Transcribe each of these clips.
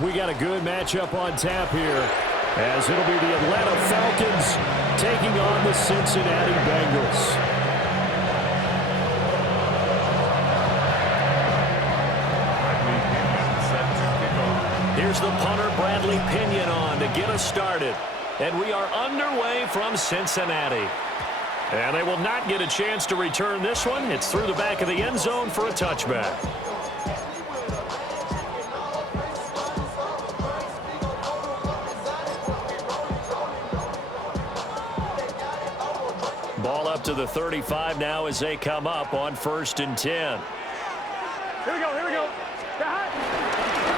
We got a good matchup on tap here, as it'll be the Atlanta Falcons taking on the Cincinnati Bengals. Here's the punter, Bradley Pinion, on to get us started. And we are underway from Cincinnati. And they will not get a chance to return this one. It's through the back of the end zone for a touchback. Ball up to the 35 now as they come up on 1st and 10. Here we go.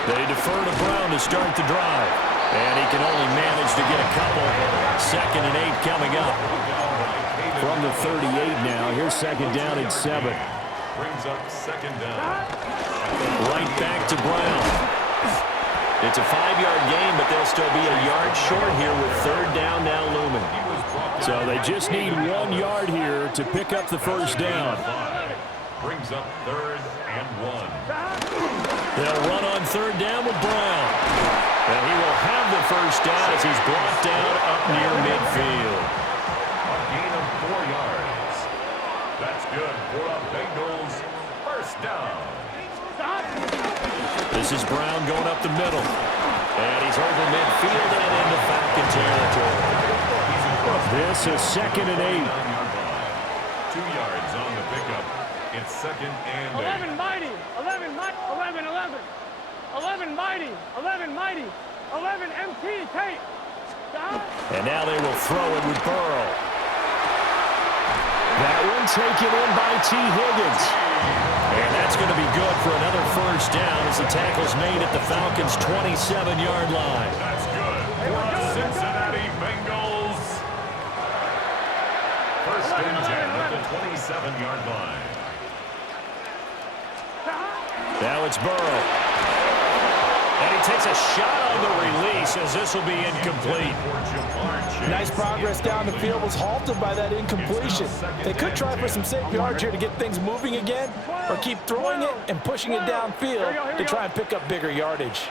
They defer to Brown to start the drive. And he can only manage to get a couple. 2nd and 8 coming up. From the 38 now, here's 2nd down and 7. Brings up 2nd down. Right back to Brown. It's a 5-yard gain, but they'll still be a yard short here with 3rd down now looming. So they just need 1 yard here to pick up the first down. Brings up 3rd and 1. They'll run on 3rd down with Brown. And he will have the first down as he's brought down up near midfield. A gain of 4 yards. That's good for a Bengals first down. This is Brown going up the middle. And he's over midfield and into Falcon territory. This is 2nd and 8. 2 yards on the pickup. It's 2nd and 8. 11 mighty. 11 mighty. 11 MT tape. And now they will throw it with Burrow. That one taken in by T. Higgins. And that's going to be good for another first down as the tackle's made at the Falcons' 27-yard line. That's good for the Cincinnati Bengals. 1st and 10 at the 27-yard line. Now it's Burrow. And he takes a shot on the release as this will be incomplete. Nice progress down the field, was halted by that incompletion. They could try for some safe yards here to get things moving again, or keep throwing it and pushing it downfield to try and pick up bigger yardage.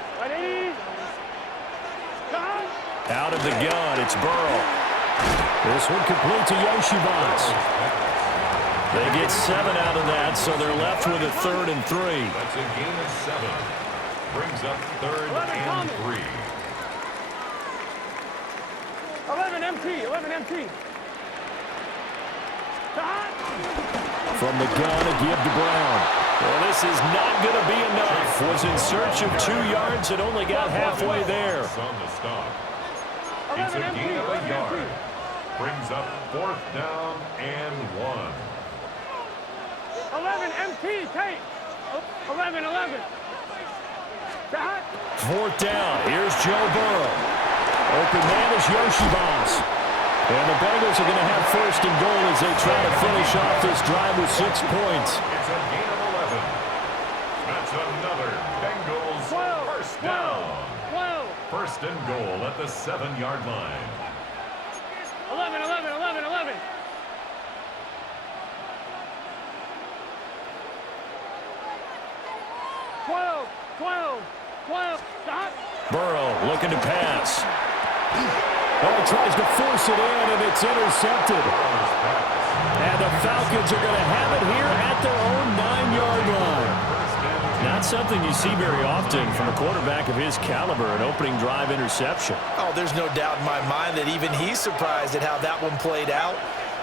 Out of the gun, it's Burrow. This one complete to Yoshibans. They get 7 out of that, so they're left with a 3rd and 3. That's a gain of 7. Brings up 3rd and 3. 11 MT. From the gun, a give to Brown. Well, this is not going to be enough. Was in search of 2 yards and only got halfway there. On the stop. It's a gain of a yard. Brings up 4th down and 1. 11 MT tape. 11. 4th down. Here's Joe Burrow. Open man is Yoshibans. And the Bengals are going to have 1st and goal as they try to finish off this drive with 6 points. It's a gain of 11. That's another Bengals first down. 1st and goal at the 7-yard line. 11. 12. Stop. Burrow looking to pass. Oh, tries to force it in, and it's intercepted. And the Falcons are going to have it here at their own 9-yard line. Not something you see very often from a quarterback of his caliber, an opening drive interception. Oh, there's no doubt in my mind that even he's surprised at how that one played out.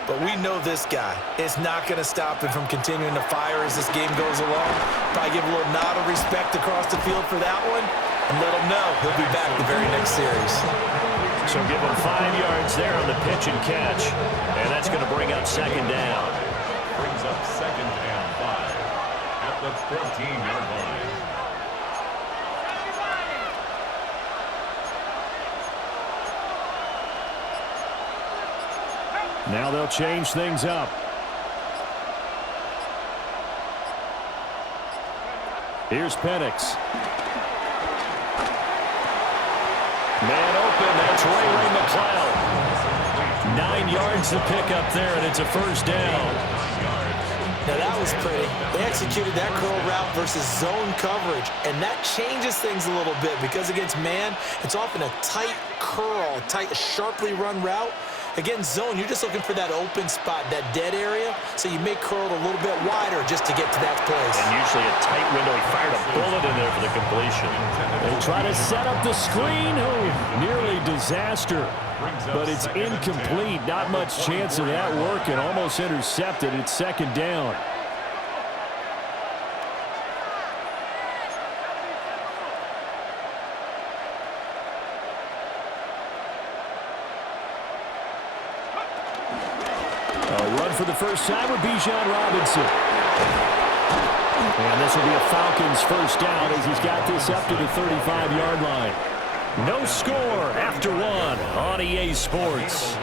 But we know this guy. It's not going to stop him from continuing to fire as this game goes along. Probably give a little nod of respect across the field for that one, and let him know he'll be back the very next series. So give him 5 yards there on the pitch and catch. And that's going to bring up 2nd down. Brings up 2nd and 5 at the 14-yard line. Now they'll change things up. Here's Penix. Man open, that's Ray McLeod. 9 yards to pick up there, and it's a first down. Now that was pretty. They executed that curl route versus zone coverage, and that changes things a little bit because against man, it's often a tight curl, tight, sharply run route. Against zone, you're just looking for that open spot, that dead area, so you may curl it a little bit wider just to get to that place. And usually a tight window. He fired a bullet in there for the completion. They try to set up the screen. Oh, nearly disaster. But it's incomplete. Not much chance of that working. Almost intercepted. It's second down. For the first time with Bijan Robinson. And this will be a Falcons first down as he's got this up to the 35-yard line. No score after one on EA Sports.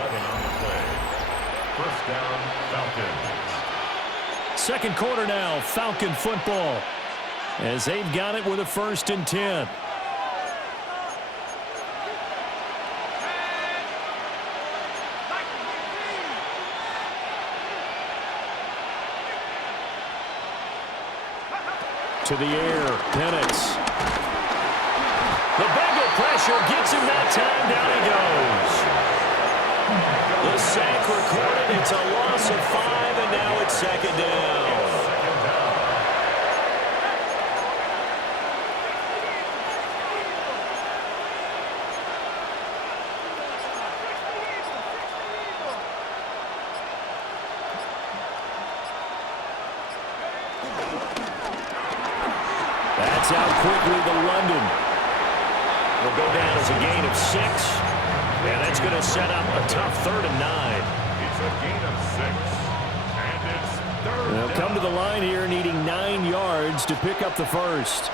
First down, Falcons. Second quarter now, Falcon football. As they've got it with a 1st and 10. To the air, Penix. The Bengal pressure gets him that time. Down he goes. The sack recorded. It's a loss of 5, and now it's second down. That's out quickly to London. Will go down as a gain of 6. And that's going to set up a tough 3rd and 9. It's a gain of 6. And it's 3rd They'll down. come to the line here needing 9 yards to pick up the first.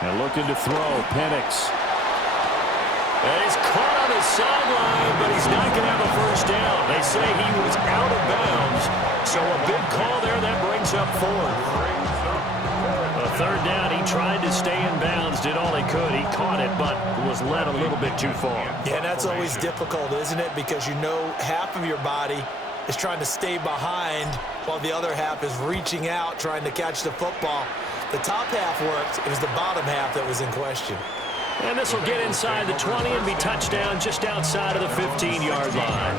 And looking to throw, Penix. And he's caught on the sideline, but he's not going to have a first down. They say he was out of bounds, so a big call there that brings up 4th. A 3rd down, he tried to stay in bounds, did all he could. He caught it, but was led a little bit too far. Yeah, and that's always difficult, isn't it? Because you know half of your body is trying to stay behind while the other half is reaching out, trying to catch the football. The top half worked. It was the bottom half that was in question. And this will get inside the 20 and be touchdown just outside of the 15-yard line.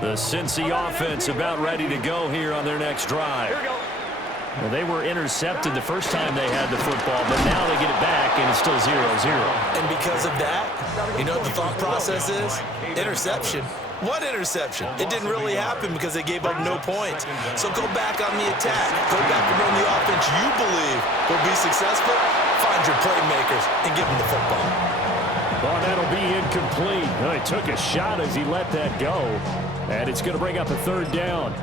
The Cincy offense about ready to go here on their next drive. Here we go. Well, they were intercepted the first time they had the football, but now they get it back, and it's still 0-0. And because of that, you know what the thought process is? Interception. What interception? It didn't really happen because they gave up no points. So go back on the attack. Go back and run the offense you believe will be successful. Find your playmakers and give them the football. Well, that'll be incomplete. Well, he took a shot as he let that go, and it's going to bring up a 3rd down.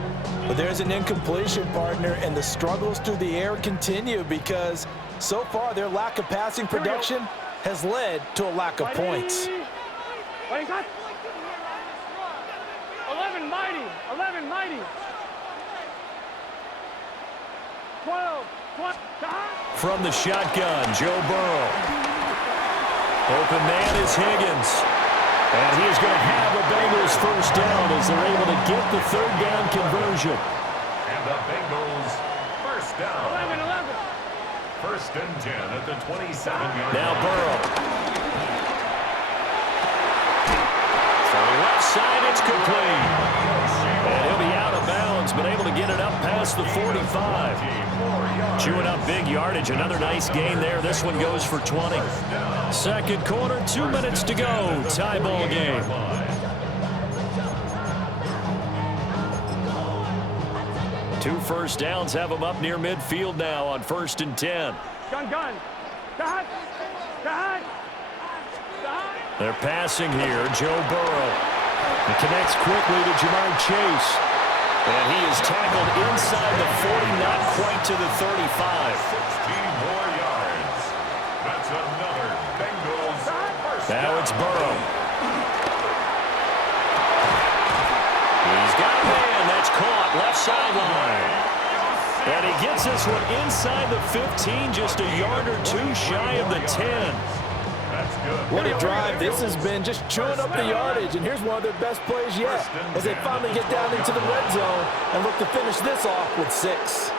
But there's an incompletion, partner, and the struggles through the air continue because so far their lack of passing production has led to a lack of points. 11 mighty. 11 mighty. 12. From the shotgun, Joe Burrow. Open man is Higgins. And he is going to have a Bengals first down as they're able to get the 3rd down conversion. And the Bengals first down. 11. 1st and 10 at the 27-yard line. Now Burrow. For the left side, it's complete. And he'll be out of bounds, but able to get it up past the 45. Chewing up big yardage. Another nice gain there. This one goes for 20. Second quarter, 2 minutes to go. Tie ball game. 2 first downs have them up near midfield now on 1st and 10. Gun. Dot. They're passing here. Joe Burrow. He connects quickly to Jamar Chase. And he is tackled inside the 40, not quite to the 35. 16 more yards. That's another Bengals first Now down. it's Burrow. left sideline. And he gets this one inside the 15, just a yard or two shy of the 10. What a drive this has been, just chewing up the yardage, and here's one of their best plays yet as they finally get down into the red zone and look to finish this off with 6.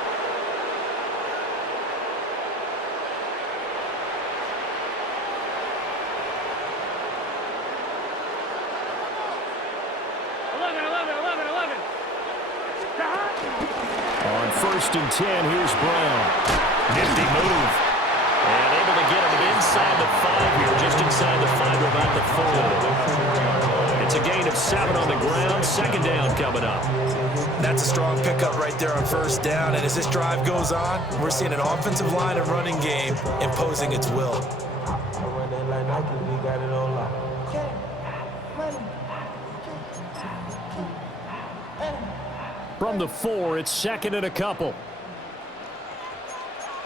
On 1st and 10, here's Brown. Nifty move. And able to get him inside the 5 here, just inside the 5 or about the 4. It's a gain of 7 on the ground. 2nd down coming up. That's a strong pickup right there on 1st down, and as this drive goes on, we're seeing an offensive line and running game imposing its will. From the 4, it's 2nd and a couple.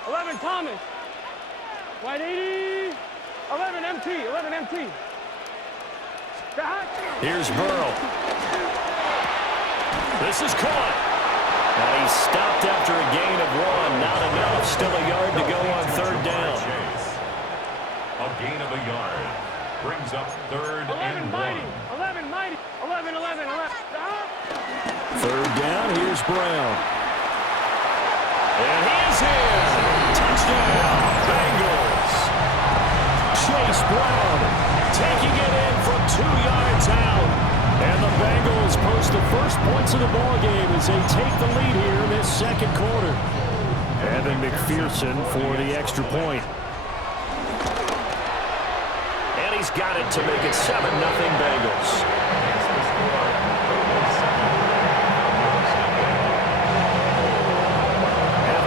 11 Thomas. White 80. 11 MT. 11 MT. Here's Burrow. This is caught. And he's stopped after a gain of 1. Not enough. Still a yard to go on 3rd down. A gain of a yard. Brings up 3rd and 1. 11 mighty. 11. 3rd down, here's Brown. And he is in. Touchdown, Bengals. Chase Brown taking it in from 2 yards out. And the Bengals post the first points of the ballgame as they take the lead here in this 2nd quarter. Evan McPherson for the extra point. And he's got it to make it 7-0 Bengals.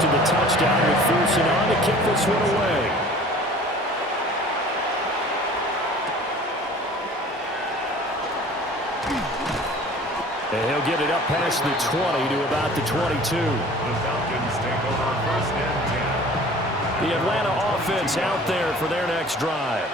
The touchdown, McPherson on to kick this one away. And he'll get it up past the 20 to about the 22. The Falcons take over 1st and 10. The Atlanta offense out there for their next drive.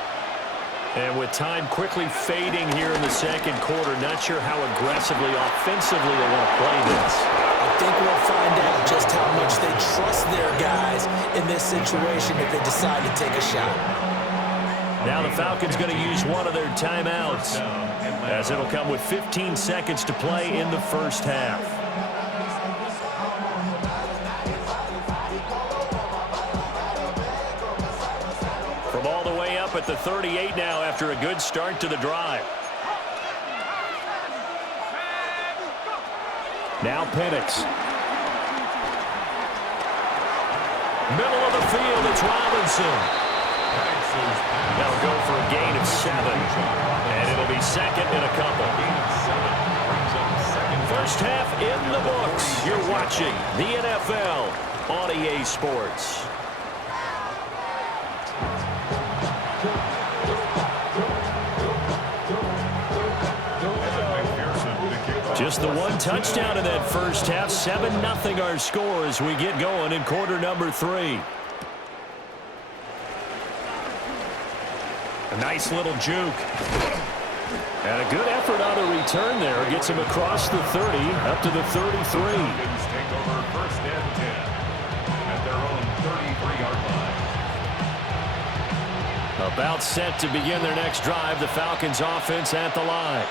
And with time quickly fading here in the 2nd quarter, not sure how aggressively, offensively they want to play this. I think we'll find out just how much they trust their guys in this situation if they decide to take a shot. Now the Falcons going to use one of their timeouts, as it'll come with 15 seconds to play in the 1st half. From all the way up at the 38 now after a good start to the drive. Now Penix. Middle of the field, it's Robinson. They'll go for a gain of 7. And it'll be 2nd and a couple. 1st half in the books. You're watching the NFL on EA Sports. Just the one touchdown in that 1st half. 7-0 our score as we get going in quarter number 3. A nice little juke. And a good effort on the return there. Gets him across the 30, up to the 33. Falcons take over 1st and 10 at their own 33-yard line. About set to begin their next drive. The Falcons offense at the line.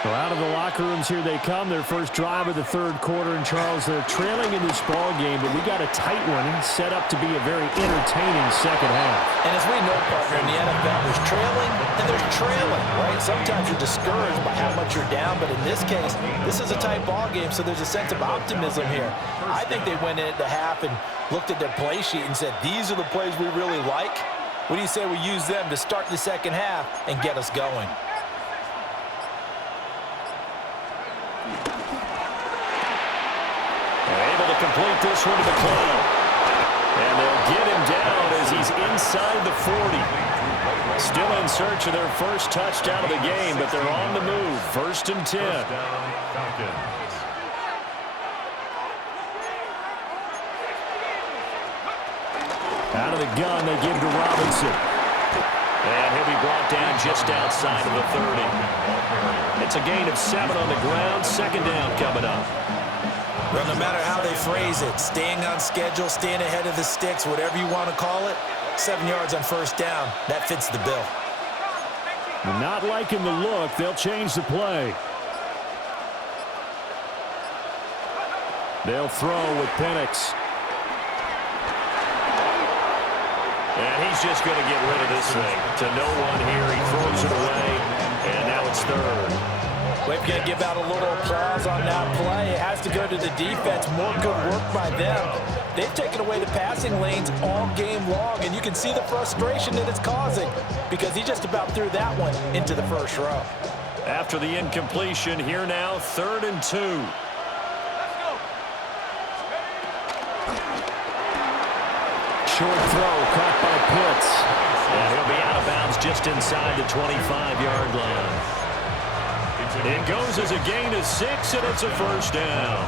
Well, out of the locker rooms here they come. Their first drive of the 3rd quarter. And, Charles, they're trailing in this ball game, but we got a tight one set up to be a very entertaining 2nd half. And as we know, partner, in the NFL, there's trailing and there's trailing, right? Sometimes you're discouraged by how much you're down, but in this case, this is a tight ball game, so there's a sense of optimism here. I think they went in at the half and looked at their play sheet and said, these are the plays we really like. What do you say we use them to start the 2nd half and get us going? Complete this one to the cloud. And they'll get him down as he's inside the 40. Still in search of their first touchdown of the game, but they're on the move. 1st and 10. First down, Falcons. Out of the gun, they give to Robinson. And he'll be brought down just outside of the 30. It's a gain of 7 on the ground. 2nd down coming up. Well, no matter how they phrase it, staying on schedule, staying ahead of the sticks, whatever you want to call it, 7 yards on first down, that fits the bill. Not liking the look. They'll change the play. They'll throw with Penix. And he's just going to get rid of this thing. To no one here. He throws it away, and now it's third. We've got to give out a little applause on that play. It has to go to the defense. More good work by them. They've taken away the passing lanes all game long, and you can see the frustration that it's causing because he just about threw that one into the first row. After the incompletion, here now, 3rd and 2. Short throw caught by Pitts. And he'll be out of bounds just inside the 25-yard line. It goes as a gain of 6, and it's a first down.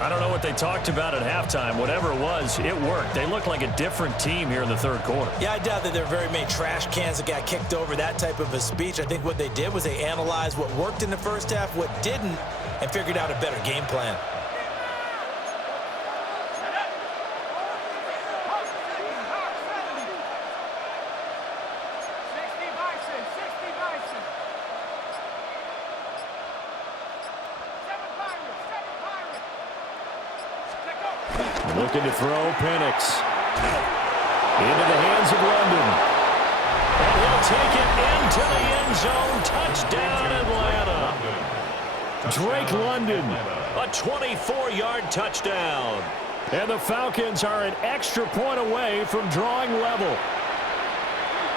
I don't know what they talked about at halftime. Whatever it was, it worked. They look like a different team here in the third quarter. Yeah, I doubt that there are very many trash cans that got kicked over, that type of a speech. I think what they did was they analyzed what worked in the first half, what didn't, and figured out a better game plan. Looking to throw, Penix. Into the hands of London. And he'll take it into the end zone. Touchdown, Atlanta. Drake London. A 24-yard touchdown. And the Falcons are an extra point away from drawing level.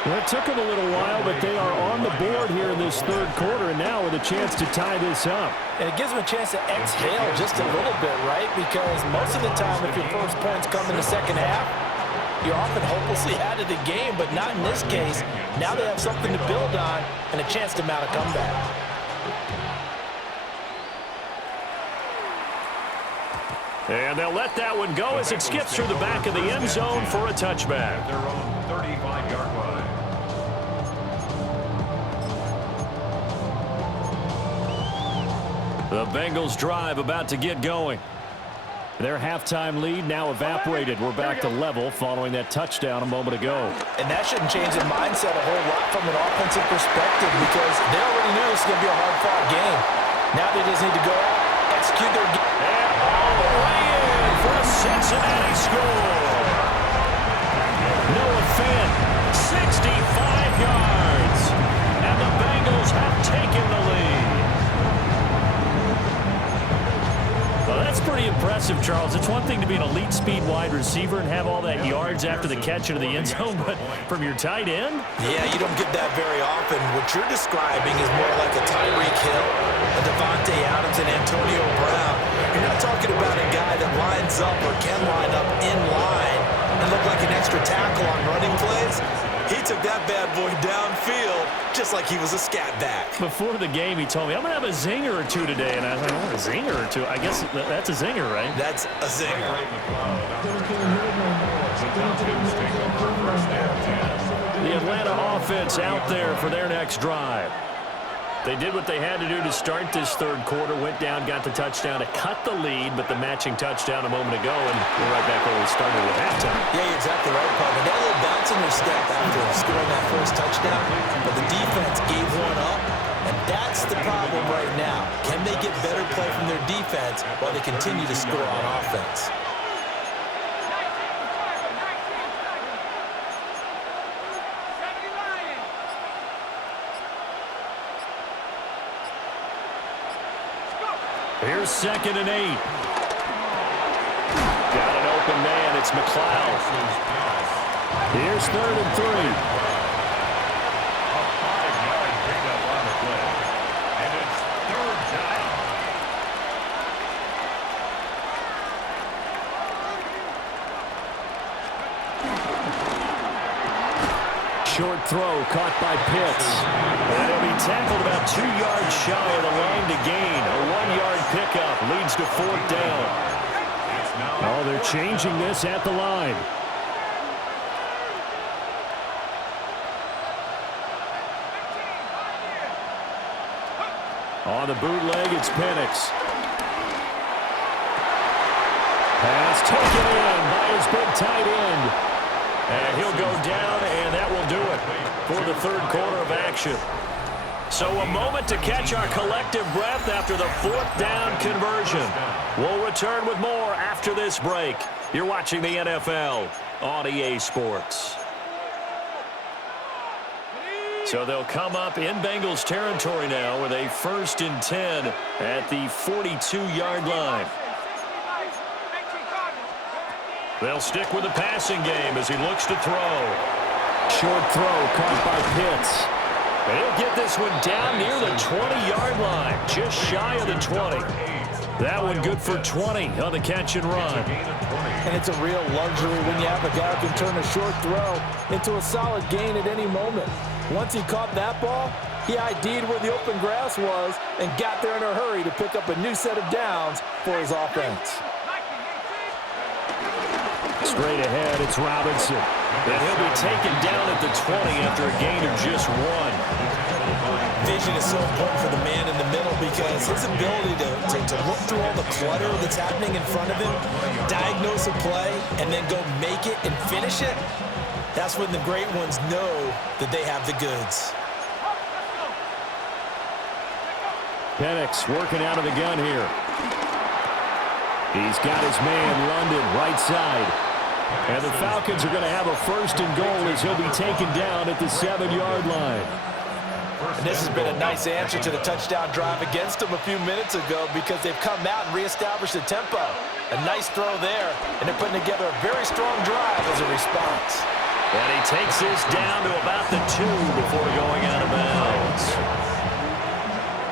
Well, it took them a little while, but they are on the board here in this third quarter, and now with a chance to tie this up. And it gives them a chance to exhale just a little bit, right? Because most of the time, if your first points come in the second half, you're often hopelessly out of the game, but not in this case. Now they have something to build on and a chance to mount a comeback. And they'll let that one go as it skips through the back of the end zone for a touchback. Their own 35-yard line. The Bengals drive about to get going. Their halftime lead now evaporated. We're back to level following that touchdown a moment ago. And that shouldn't change their mindset a whole lot from an offensive perspective because they already knew this was going to be a hard-fought game. Now they just need to go out, execute their game. And all the way in for a Cincinnati score. Noah Fant, 65 yards. And the Bengals have taken the lead. Well, that's pretty impressive, Charles. It's one thing to be an elite speed wide receiver and have all that yards after the catch into the end zone, but from your tight end? Yeah, you don't get that very often. What you're describing is more like a Tyreek Hill, a Devontae Adams, and Antonio Brown. You're not talking about a guy that lines up or can line up in line and look like an extra tackle on running plays. He took that bad boy downfield just like he was a scat back. Before the game, he told me, I'm going to have a zinger or two today. And I was like, oh, a zinger or two? I guess that's a zinger, right? That's a zinger. The Atlanta offense out there for their next drive. They did what they had to do to start this third quarter, went down, got the touchdown to cut the lead, but the matching touchdown a moment ago, and we're right back where we started at halftime. Yeah, you're exactly right, Paul. They had a little bounce in their step after scoring that first touchdown, but the defense gave one up, and that's the problem right now. Can they get better play from their defense while they continue to score on offense? Here's 2nd and 8. Got an open man. It's McLeod. Here's 3rd and 3. A 5-yard pickup on the play. And it's 3rd down. Short throw caught by Pitts. And he'll be tackled about 2 yards shy of the line to gain. A 1-yard pickup leads to 4th down. Oh, they're changing this at the line. On the bootleg, it's Penix. Pass taken in by his big tight end. And he'll go down, and that will do it for the third quarter of action. So a moment to catch our collective breath after the fourth down conversion. We'll return with more after this break. You're watching the NFL on EA Sports. So they'll come up in Bengals territory now with a 1st and 10 at the 42-yard line. They'll stick with the passing game as he looks to throw. Short throw caught by Pitts. And he'll get this one down near the 20-yard line, just shy of the 20. That one good for 20 on the catch and run. And it's a real luxury when you have a guy who can turn a short throw into a solid gain at any moment. Once he caught that ball, he ID'd where the open grass was and got there in a hurry to pick up a new set of downs for his offense. Straight ahead, it's Robinson. And he'll be taken down at the 20 after a gain of just 1. Vision is so important for the man in the middle because his ability to look through all the clutter that's happening in front of him, diagnose a play, and then go make it and finish it, that's when the great ones know that they have the goods. Penix working out of the gun here. He's got his man, London, right side. And the Falcons are going to have a 1st and goal as he'll be taken down at the 7-yard line. And this has been a nice answer to the touchdown drive against them a few minutes ago because they've come out and reestablished the tempo. A nice throw there, and they're putting together a very strong drive as a response. And he takes this down to about the 2 before going out of bounds.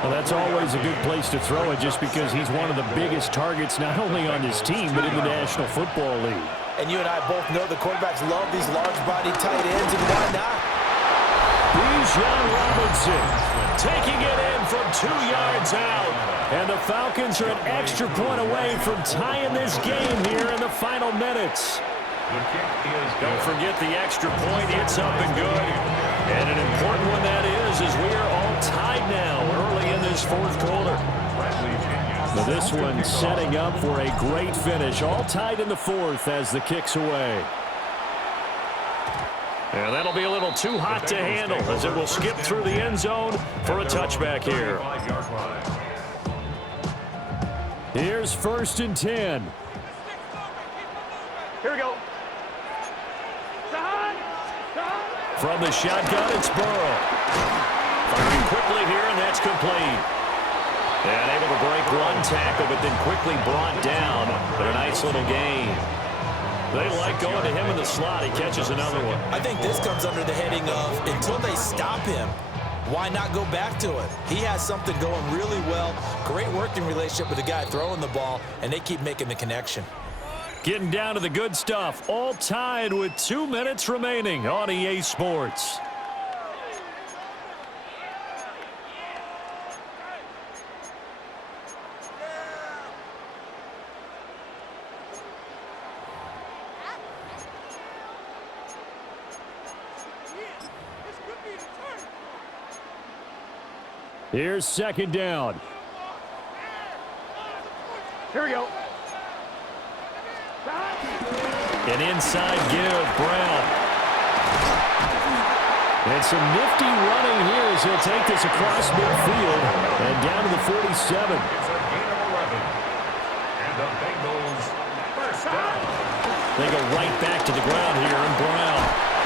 Well, that's always a good place to throw it just because he's one of the biggest targets not only on his team but in the National Football League. And you and I both know the quarterbacks love these large-bodied tight ends, and why not? Bijan Robinson taking it in from 2 yards out. And the Falcons are an extra point away from tying this game here in the final minutes. Don't forget the extra point. It's up and good. And an important one that is we are all tied now early in this fourth quarter. Now this one setting up for a great finish. All tied in the fourth as the kick's away. And that'll be a little too hot to handle as it will skip through the end zone for a touchback here. Here's 1st and 10. Here we go. From the shotgun, it's Burrow. Firing quickly here, and that's complete. And able to break one tackle, but then quickly brought down. But a nice little gain. They like going to him in the slot. He catches another one. I think this comes under the heading of until they stop him, why not go back to it? He has something going really well. Great working relationship with the guy throwing the ball, and they keep making the connection. Getting down to the good stuff. All tied with 2 minutes remaining on EA Sports. Here's 2nd down. Here we go. An inside give, Brown. And some nifty running here as he'll take this across midfield and down to the 47. It's a gain of 11. And the Bengals 1st down. They go right back to the ground here, and Brown.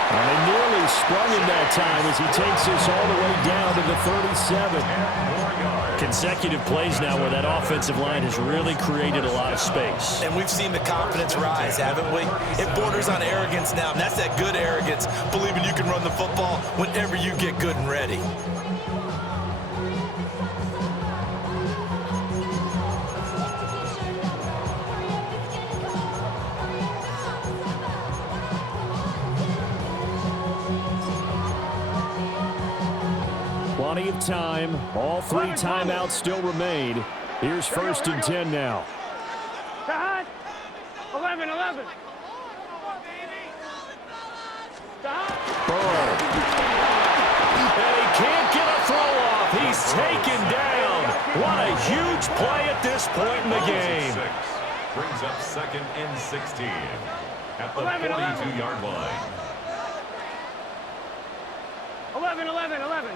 And they nearly sprung him that time as he takes this all the way down to the 37. Consecutive plays now where that offensive line has really created a lot of space. And we've seen the confidence rise, haven't we? It borders on arrogance now, and that's that good arrogance, believing you can run the football whenever you get good and ready. Plenty of time. All 3 timeouts still remain. Here's 1st and 10 now. 11. Burrow. And he can't get a throw off. He's taken down. What a huge play at this point in the game. brings up 2nd and 16 at the 42-yard line. 11.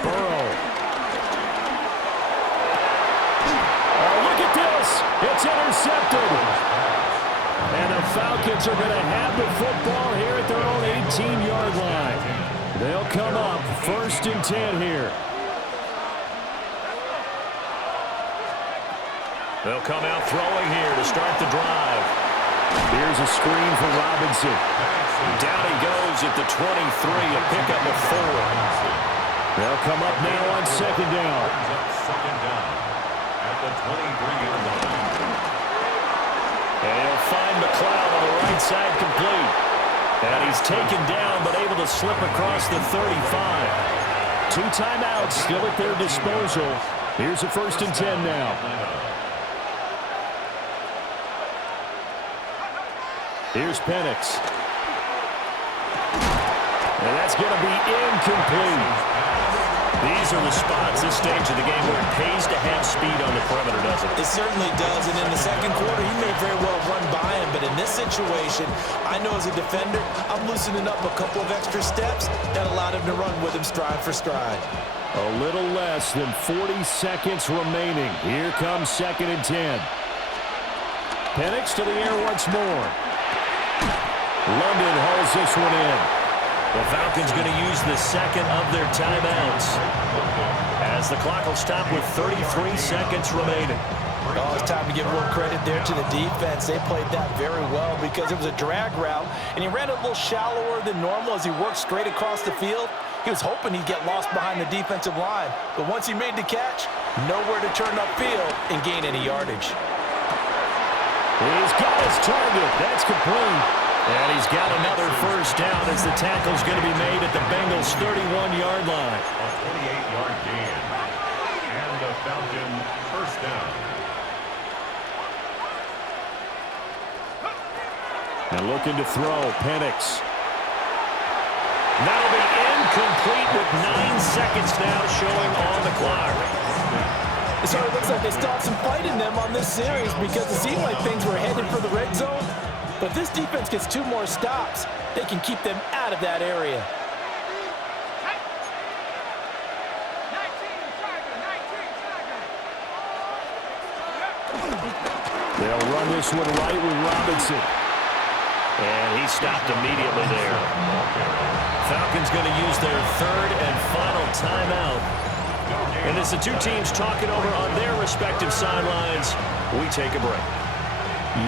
Burrow. Oh, look at this. It's intercepted. And the Falcons are going to have the football here at their own 18-yard line. They'll come up 1st and 10 here. They'll come out throwing here to start the drive. Here's a screen for Robinson. Down he goes at the 23, a pickup of 4. They'll come up now on 2nd down. Second down at the 23-yard line. And he'll find McLeod on the right side complete. And he's taken down but able to slip across the 35. 2 timeouts still at their disposal. Here's a 1st and 10 now. Here's Penix. And that's going to be incomplete. These are the spots, this stage of the game, where it pays to have speed on the perimeter, doesn't it? It certainly does, and in the second quarter, he may very well run by him, but in this situation, I know as a defender, I'm loosening up a couple of extra steps that allowed him to run with him stride for stride. A little less than 40 seconds remaining. Here comes 2nd and 10. Penix to the air once more. London holds this one in. The Falcons going to use the second of their timeouts as the clock will stop with 33 seconds remaining. Oh, it's time to give more credit there to the defense. They played that very well because it was a drag route, and he ran a little shallower than normal as he worked straight across the field. He was hoping he'd get lost behind the defensive line, but once he made the catch, nowhere to turn upfield and gain any yardage. He's got his target. That's complete. And he's got another 1st down as the tackle's going to be made at the Bengals' 31-yard line. A 28-yard gain. And the Falcon 1st down. And looking to throw, Penix. That'll be incomplete with 9 seconds now showing on the clock. It sort of looks like they stopped some fight in them on this series because it seemed like things were headed for the red zone. But if this defense gets 2 more stops, they can keep them out of that area. They'll run this one right with Robinson. And he stopped immediately there. Falcons going to use their 3rd and final timeout. And as the 2 teams talking over on their respective sidelines, we take a break.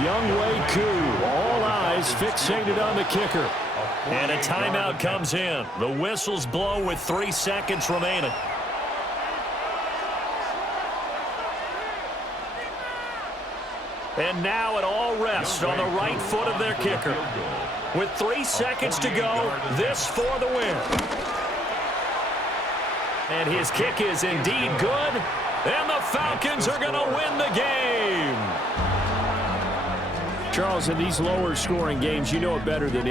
Younghoe Koo, all eyes fixated on the kicker. And a timeout comes in. The whistles blow with 3 seconds remaining. And now it all rests on the right foot of their kicker. With 3 seconds to go, this for the win. And his kick is indeed good. And the Falcons are going to win the game. Charles, in these lower scoring games, you know it better than